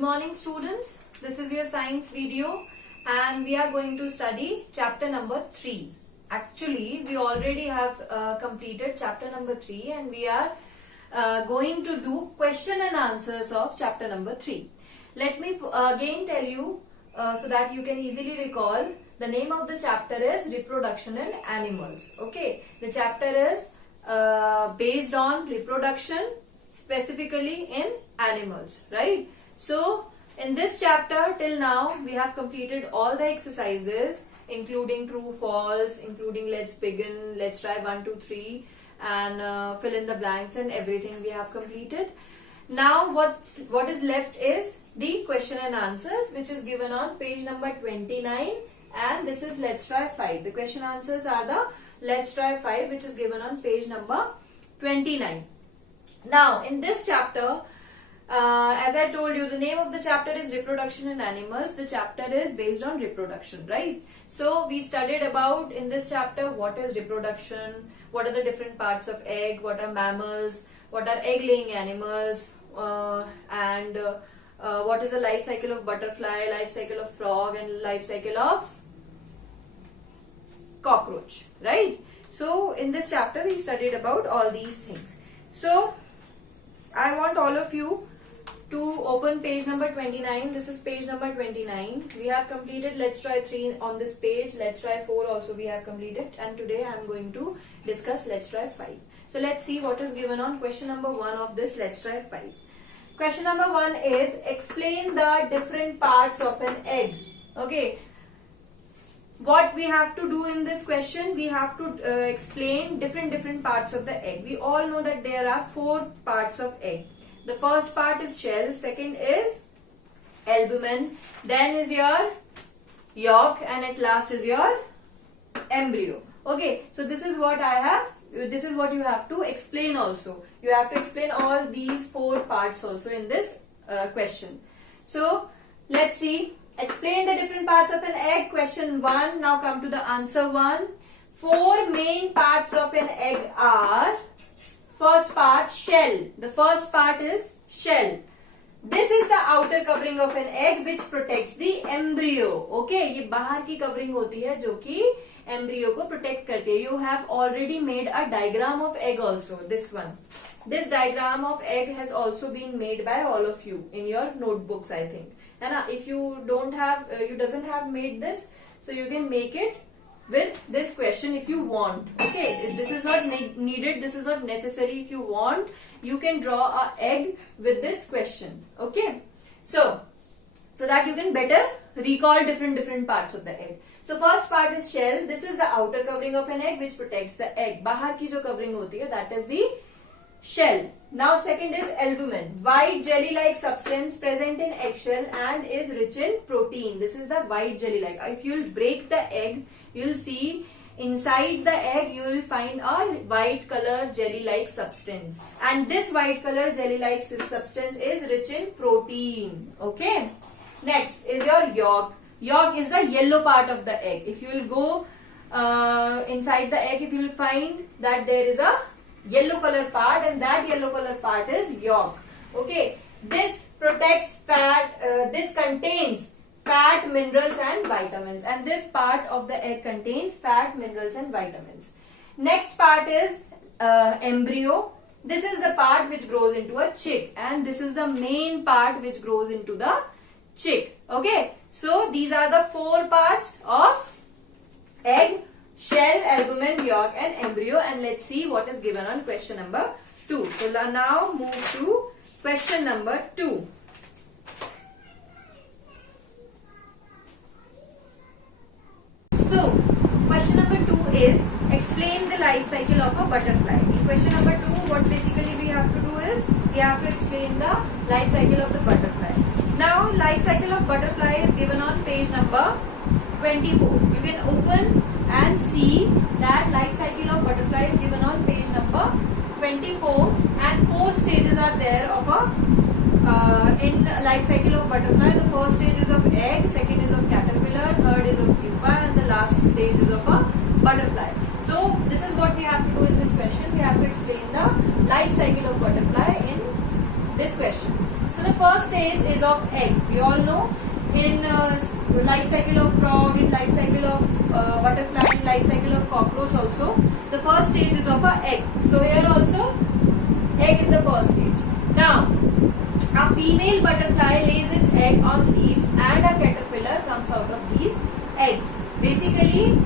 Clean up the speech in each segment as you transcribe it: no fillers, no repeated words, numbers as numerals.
Good morning students, this is your science video and we are going to study chapter number 3. Actually, we already have completed chapter number 3 and we are going to do question and answers of chapter number 3. Let me again tell you so that you can easily recall. The name of the chapter is Reproduction in Animals. Okay, the chapter is based on reproduction, specifically in animals, right? So in this chapter till now we have completed all the exercises, including true false, including let's begin, let's try 1 2 3 and fill in the blanks, and everything we have completed. Now what is left is the question and answers, which is given on page number 29, and this is let's try 5. The question answers are the let's try 5, which is given on page number 29. Now in this chapter, as I told you, the name of the chapter is Reproduction in Animals. The chapter is based on reproduction, right? So we studied about in this chapter what is reproduction, what are the different parts of egg, what are mammals, what are egg laying animals, and what is the life cycle of butterfly, life cycle of frog, and life cycle of cockroach, right? So in this chapter we studied about all these things. So I want all of you to open page number 29. This is page number 29. We have completed let's try 3 on this page. Let's try 4 also we have completed, and today I am going to discuss let's try 5. So let's see what is given on question number 1 of this let's try 5. Question number 1 is explain the different parts of an egg. Okay, what we have to do in this question, we have to explain different parts of the egg. We all know that there are 4 parts of egg. The first part is shell, second is albumen, then is your yolk, and at last is your embryo. Okay, so this is what I have, this is what you have to explain also. You have to explain all these 4 parts also in this question. So let's see. Explain the different parts of an egg. Question 1. Now come to the answer 1. 4 main parts of an egg are: first part, shell. The first part is shell. This is the outer covering of an egg which protects the embryo. Okay, ये बाहर की covering होती है जो कि embryo को protect करती है. You have already made a diagram of egg also. This one. This diagram of egg has also been made by all of you in your notebooks, I think. And if you don't have, you doesn't have made this, so you can make it with this question if you want. Okay, this is not needed, this is not necessary. If you want, you can draw a egg with this question. Okay, so that you can better recall different parts of the egg. So first part is shell. This is the outer covering of an egg which protects the egg. बाहर की जो covering होती है, that is the shell. Now second is albumen, white jelly-like substance present in eggshell and is rich in protein. This is the white jelly-like. If you will break the egg, you will see inside the egg you will find a white color jelly-like substance, and this white color jelly-like substance is rich in protein. Okay. Next is your yolk. Yolk is the yellow part of the egg. If you will go inside the egg, if you will find that there is a yellow color part, and that yellow color part is yolk. Okay, this protects fat, this contains fat, minerals and vitamins, and this part of the egg contains fat, minerals and vitamins. Next part is embryo. This is the part which grows into a chick, and this is the main part which grows into the chick. Okay, so these are the 4 parts of egg: shell, albumen, yolk and embryo. And let's see what is given on question number 2. So now move to question number 2. So question number 2 is explain the life cycle of a butterfly. In question number 2, what basically we have to do is we have to explain the life cycle of the butterfly. Now life cycle of butterfly is given on page number 24. You can open and see that life cycle of butterfly is given on page number 24, and 4 stages are there of a in life cycle of butterfly. The first stage is of egg, second is of caterpillar, third is of pupa, and the last stage is of a butterfly. So this is what we have to do in this question. We have to explain the life cycle of butterfly in this question. So the first stage is of egg. We all know in life cycle of frog, in life cycle of butterfly, in life cycle of cockroach also, the first stage is of a egg. So here also, egg is the first stage. Now, a female butterfly lays its egg on leaves and a caterpillar comes out of these eggs. Basically,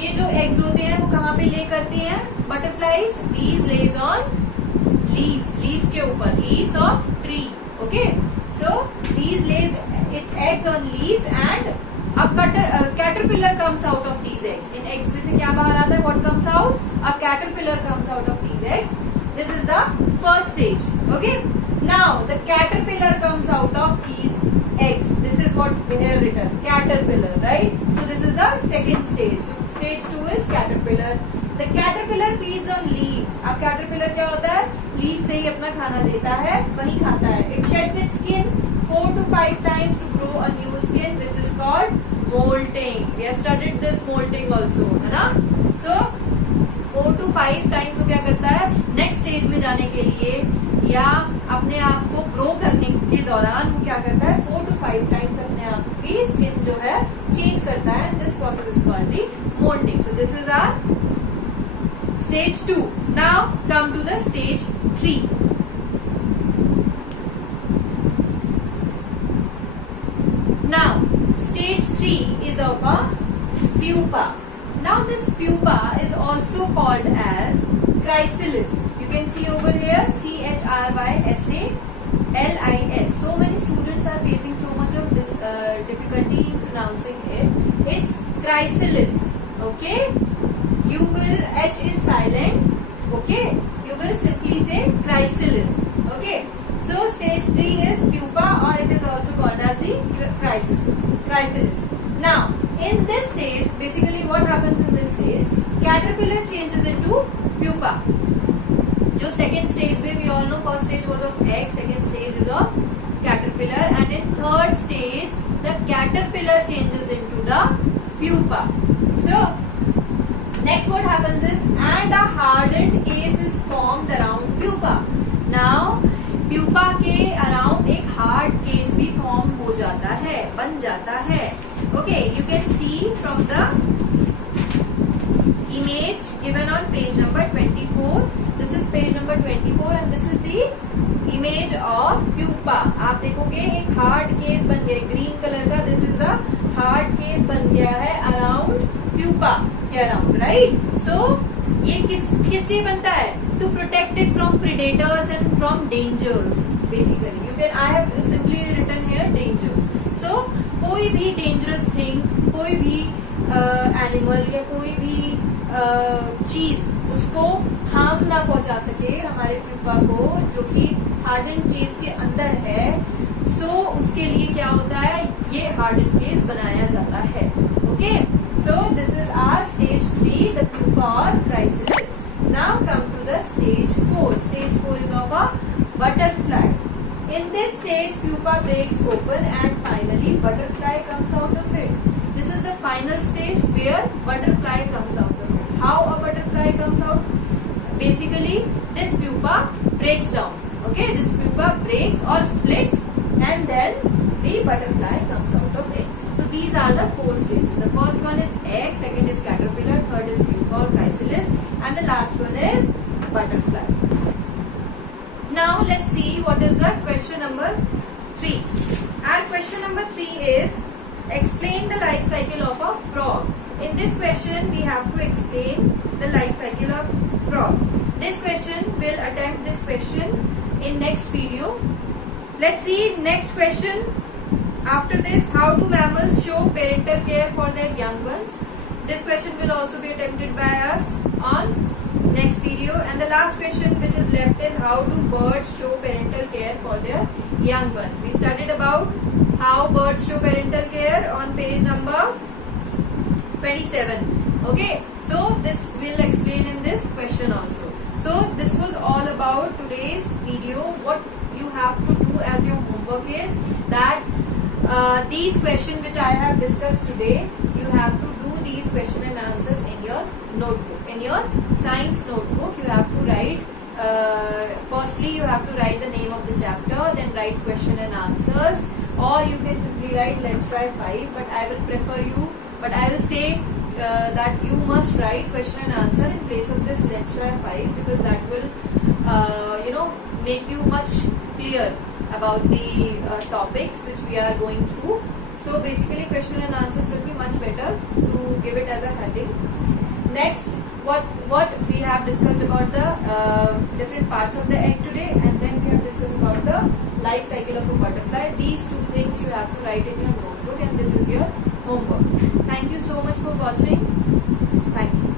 ये जो eggs होते हैं वो कहाँ पे lay करते हैं? Butterflies, these lays on leaves, leaves के ऊपर, leaves of tree. Okay, so these lays its eggs on leaves and a caterpillar comes out of these eggs. In eggs में से क्या बाहर आता है? What comes out? A caterpillar comes out of these eggs. This is the first stage. Okay. Now the caterpillar comes out of these eggs. This is what we have written. Caterpillar, right? So this is the second stage. So stage 2 is caterpillar. The caterpillar feeds on leaves. अब caterpillar क्या होता है? Leaves से ही अपना खाना लेता है, वही खाता है. It sheds its skin 4 to 5 times to grow a new skin, which is called molting. We have studied this molting also, है ना? So 4 to 5 टाइम तो क्या करता है? नेक्स्ट स्टेज में जाने के लिए या अपने आप को ग्रो करने के दौरान वो क्या करता है? 4 to 5 टाइम्स अपने आप की स्किन जो है चेंज करता है. This process is called the moulting. So this is our stage 2. Now come to the stage 3. Now, stage 3 is of a pupa. Now, this pupa is also called as chrysalis. You can see over here, CHRYSALIS. So many students are facing so much of this difficulty in pronouncing it. It's chrysalis. Okay? You will, H is silent. Okay? You will simply say chrysalis. Okay? So stage 3 is pupa, or it is also called as the chrysalis. Now, in this stage, basically what happens in this stage? Caterpillar changes into pupa. जो second stage में we all know first stage was of egg, second stage is of caterpillar, and in third stage the caterpillar changes into the pupa. So next what happens is, and a hardened case is formed around pupa. Now pupa के around एक hard case भी form हो जाता है, बन जाता है. Okay, you can see from the image given on page number 24. This is page number 24 and this is the image of pupa. आप देखोगे एक हार्ड केस बन गया ग्रीन कलर का. This is the hard case बन गया है around pupa के अराउंड, राइट? सो ये किस लिए बनता है? To protect it from predators and from dangers. Basically, you can. I have simply written here dangers. So, कोई भी dangerous thing, कोई भी animal या कोई भी चीज उसको हार्म ना पहुंचा सके हमारे प्यूपा को, जो कि हार्डन केस के अंदर है. सो उसके लिए क्या होता है? ये हार्डन केस बनाया जाता है. Okay, so this is our stage 3, the pupa और chrysalis. Now come to the stage 4. Stage 4 is of a butterfly. In this stage, pupa breaks open and finally butterfly comes out of it. This is the final stage where butterfly comes out of it. How a butterfly comes out? Basically, this pupa breaks down. Okay, this pupa breaks or splits and then the butterfly comes out of it. So these are the 4 stages. The first one is egg, second is caterpillar, third is pupa or chrysalis, and the last one is butterfly. Now let's see what is the question number 3. Our question number 3 is, explain the life cycle of a frog. In this question we have to explain the life cycle of frog. This question, we'll attempt this question in next video. Let's see next question. After this, how do mammals show parental care for their young ones? This question will also be attempted by us on next video. And the last question which is left is, how do birds show parental care for their young ones? We studied about how birds show parental care on page number 27. Okay, so this will explain in this question also. So this was all about today's video. What you have to do as your homework is that these questions which I have discussed today, you have to do these question and answers in your notebook. In your science notebook, you have to write firstly you have to write the name of the chapter, then write question and answers, or you can simply write let's try 5, but I will say that you must write question and answer in place of this let's try 5, because that will make you much clear about the topics which we are going through. So basically question and answers will be much better to give it as a heading. Next, what we have discussed about the different parts of the egg today, and then we have discussed about the life cycle of a butterfly. These two things you have to write in your notebook, and this is your homework. Thank you so much for watching. Thank you.